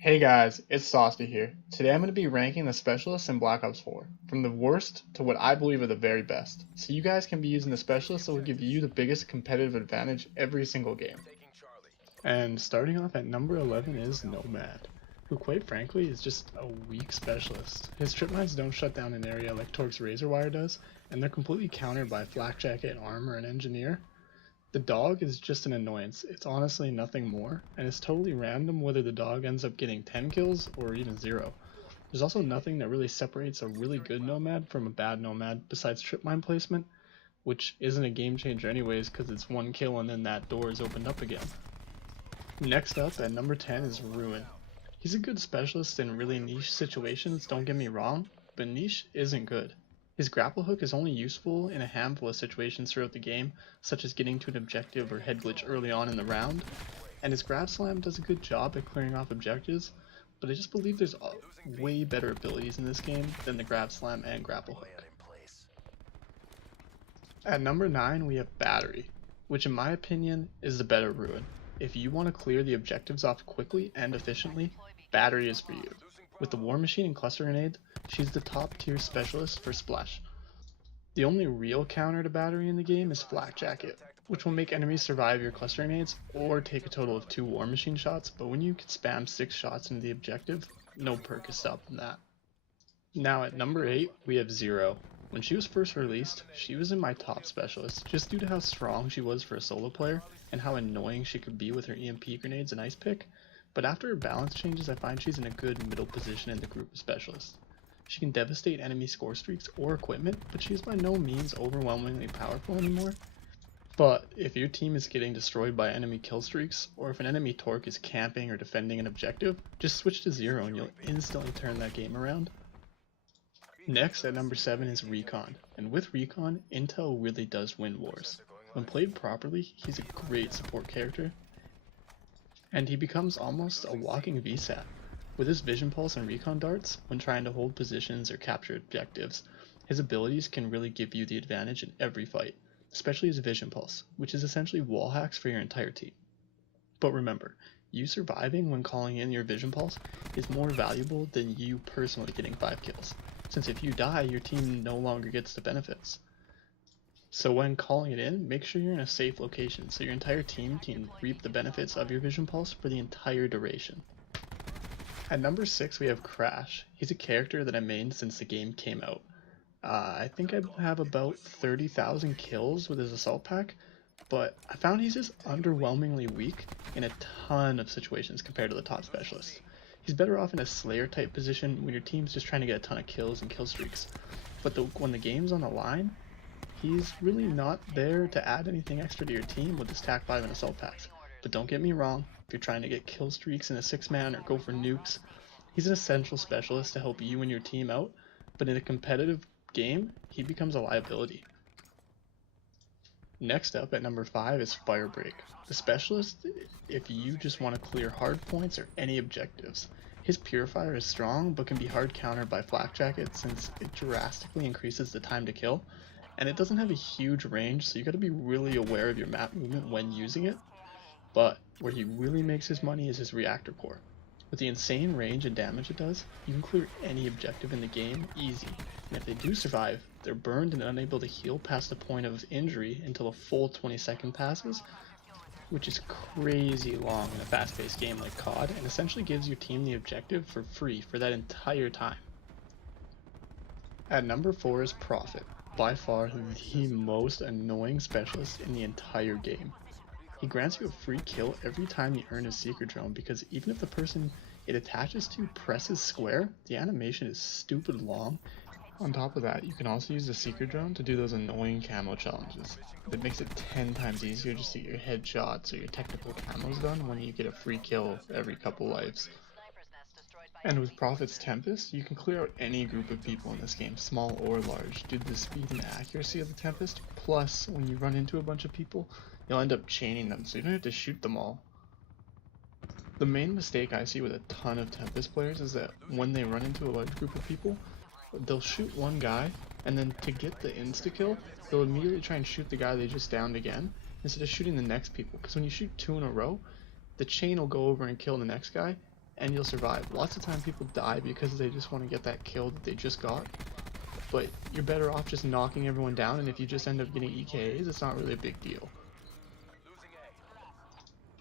Hey guys, it's Saucy here. Today I'm going to be ranking the specialists in Black Ops 4, from the worst to what I believe are the very best. So you guys can be using the specialists that will give you the biggest competitive advantage every single game. And starting off at number 11 is Nomad, who quite frankly is just a weak specialist. His trip mines don't shut down an area like Torque's Razor Wire does, and they're completely countered by Flak Jacket, Armor, and Engineer. The dog is just an annoyance. It's honestly nothing more, and it's totally random whether the dog ends up getting 10 kills or even 0. There's also nothing that really separates a really good Nomad from a bad Nomad besides trip mine placement, which isn't a game changer anyways because it's one kill and then that door is opened up again. Next up at number 10 is Ruin. He's a good specialist in really niche situations, don't get me wrong, but niche isn't good. His grapple hook is only useful in a handful of situations throughout the game, such as getting to an objective or head glitch early on in the round, and his grab slam does a good job at clearing off objectives, but I just believe there's way better abilities in this game than the grab slam and grapple hook. At number 9 we have Battery, which in my opinion is the better Ruin. If you want to clear the objectives off quickly and efficiently, Battery is for you. With the War Machine and Cluster Grenade, she's the top tier specialist for Splash. The only real counter to Battery in the game is Flak Jacket, which will make enemies survive your cluster grenades or take a total of 2 War Machine shots, but when you can spam 6 shots into the objective, no perk is stopping that. Now at number 8 we have Zero. When she was first released, she was in my top specialist just due to how strong she was for a solo player and how annoying she could be with her EMP grenades and ice pick, but after her balance changes I find she's in a good middle position in the group of specialists. She can devastate enemy score streaks or equipment, but she is by no means overwhelmingly powerful anymore. But if your team is getting destroyed by enemy kill streaks, or if an enemy Torque is camping or defending an objective, just switch to Zero and you'll instantly turn that game around. Next at number 7 is Recon, and with Recon, Intel really does win wars. When played properly, he's a great support character, and he becomes almost a walking VSAT. With his Vision Pulse and Recon Darts, when trying to hold positions or capture objectives, his abilities can really give you the advantage in every fight, especially his Vision Pulse, which is essentially wall hacks for your entire team. But remember, you surviving when calling in your Vision Pulse is more valuable than you personally getting 5 kills, since if you die, your team no longer gets the benefits. So when calling it in, make sure you're in a safe location so your entire team can reap the benefits of your Vision Pulse for the entire duration. At number 6 we have Crash. He's a character that I mained since the game came out. I think I have about 30,000 kills with his assault pack, but I found he's just underwhelmingly weak in a ton of situations compared to the top specialists. He's better off in a Slayer type position when your team's just trying to get a ton of kills and kill streaks, but when the game's on the line, he's really not there to add anything extra to your team with his TAC 5 and assault packs. But don't get me wrong, if you're trying to get kill streaks in a 6-man or go for nukes, he's an essential specialist to help you and your team out, but in a competitive game, he becomes a liability. Next up at number 5 is Firebreak, the specialist if you just want to clear hard points or any objectives. His Purifier is strong but can be hard countered by Flak Jacket since it drastically increases the time to kill, and it doesn't have a huge range, so you gotta be really aware of your map movement when using it. But where he really makes his money is his Reactor Core. With the insane range and damage it does, you can clear any objective in the game easy, and if they do survive, they're burned and unable to heal past the point of injury until a full 20 second passes, which is crazy long in a fast-paced game like COD, and essentially gives your team the objective for free for that entire time. At number 4 is Prophet, by far the most annoying specialist in the entire game. He grants you a free kill every time you earn a secret drone because even if the person it attaches to presses square, the animation is stupid long. On top of that, you can also use the secret drone to do those annoying camo challenges. It makes it 10 times easier just to get your headshots or your technical camos done when you get a free kill every couple lives. And with Prophet's Tempest, you can clear out any group of people in this game, small or large, due to the speed and accuracy of the Tempest, plus when you run into a bunch of people, you'll end up chaining them, so you don't have to shoot them all. The main mistake I see with a ton of Tempest players is that when they run into a large group of people, they'll shoot one guy, and then to get the insta-kill, they'll immediately try and shoot the guy they just downed again, instead of shooting the next people, because when you shoot 2 in a row, the chain will go over and kill the next guy, and you'll survive. Lots of time people die because they just want to get that kill that they just got, but you're better off just knocking everyone down, and if you just end up getting EKAs, it's not really a big deal.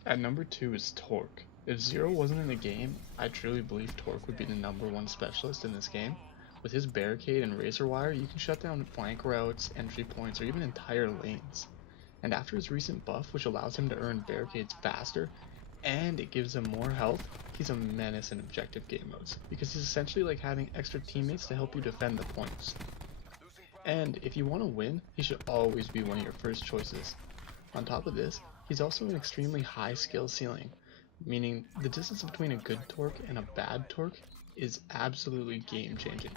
At number 2 is Torque. If Zero wasn't in the game, I truly believe Torque would be the number 1 specialist in this game. With his barricade and razor wire, you can shut down flank routes, entry points, or even entire lanes. And after his recent buff, which allows him to earn barricades faster, and it gives him more health, he's a menace in objective game modes, because he's essentially like having extra teammates to help you defend the points. And if you want to win, he should always be one of your first choices. On top of this, he's also an extremely high skill ceiling, meaning the distance between a good Torque and a bad Torque is absolutely game changing.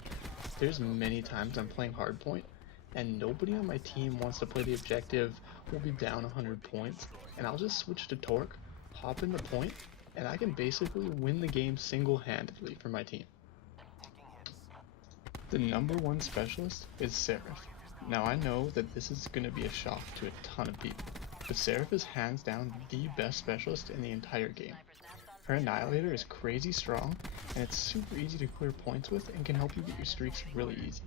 There's many times I'm playing hardpoint and nobody on my team wants to play the objective, we'll be down 100 points, and I'll just switch to Torque, hop in the point, and I can basically win the game single-handedly for my team. The number 1 specialist is Seraph. Now I know that this is going to be a shock to a ton of people, but Seraph is hands down the best specialist in the entire game. Her Annihilator is crazy strong, and it's super easy to clear points with and can help you get your streaks really easy.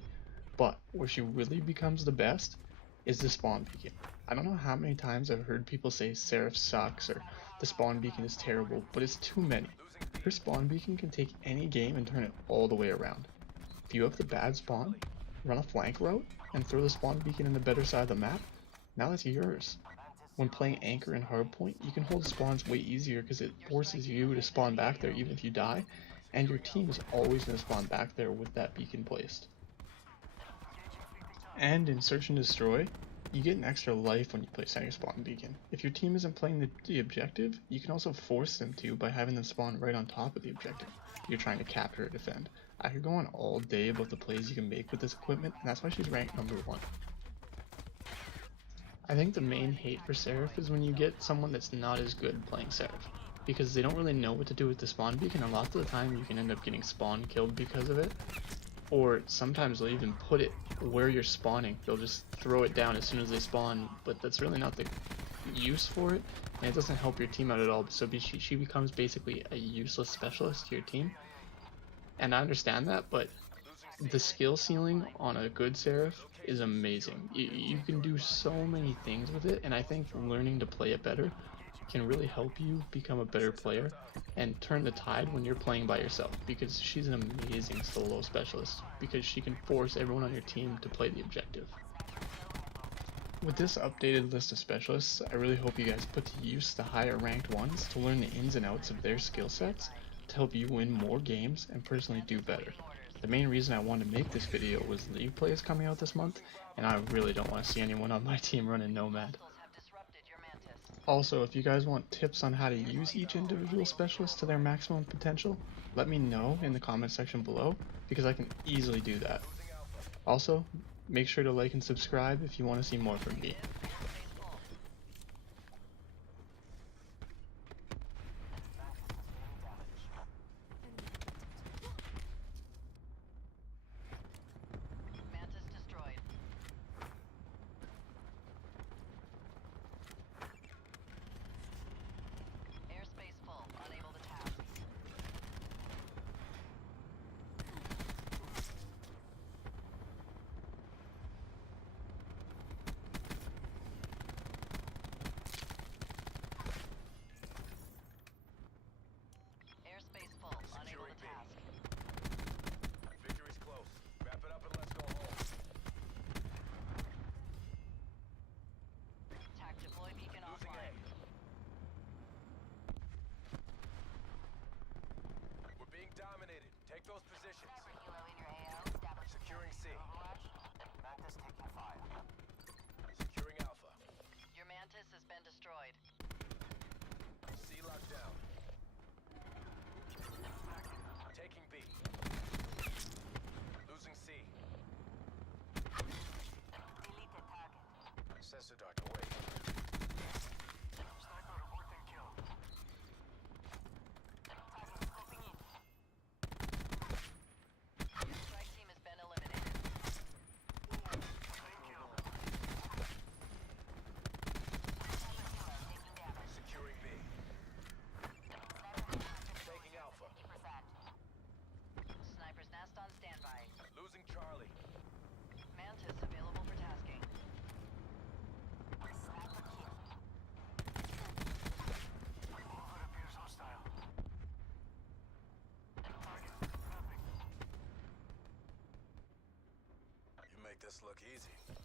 But where she really becomes the best is the spawn beacon. I don't know how many times I've heard people say Seraph sucks or the spawn beacon is terrible, but it's too many. Her spawn beacon can take any game and turn it all the way around. If you have the bad spawn, run a flank route, and throw the spawn beacon in the better side of the map, now it's yours. When playing Anchor and Hardpoint, you can hold spawns way easier because it forces you to spawn back there even if you die, and your team is always going to spawn back there with that beacon placed. And in Search and Destroy, you get an extra life when you place on your spawn beacon. If your team isn't playing the objective, you can also force them to by having them spawn right on top of the objective you're trying to capture or defend. I could go on all day about the plays you can make with this equipment, and that's why she's ranked number 1. I think the main hate for Seraph is when you get someone that's not as good playing Seraph, because they don't really know what to do with the spawn beacon, and a lot of the time you can end up getting spawn killed because of it. Or sometimes they'll even put it where you're spawning. They'll just throw it down as soon as they spawn, but that's really not the use for it, and it doesn't help your team out at all. So she becomes basically a useless specialist to your team. And I understand that, but the skill ceiling on a good Seraph is amazing. You can do so many things with it, and I think learning to play it better can really help you become a better player and turn the tide when you're playing by yourself, because she's an amazing solo specialist because she can force everyone on your team to play the objective. With this updated list of specialists, I really hope you guys put to use the higher ranked ones to learn the ins and outs of their skill sets to help you win more games and personally do better. The main reason I wanted to make this video was League Play is coming out this month, and I really don't want to see anyone on my team running Nomad. Also, if you guys want tips on how to use each individual specialist to their maximum potential, let me know in the comment section below, because I can easily do that. Also, make sure to like and subscribe if you want to see more from me. Securing C. Mantis taking fire. Securing Alpha. Your Mantis has been destroyed. C locked down. Taking B. Losing C. Deleted target. Sensor dart away. Sniper reporting kill. Scoping in. Strike team has been eliminated. Securing B. Mantis available for tasking. You make this look easy.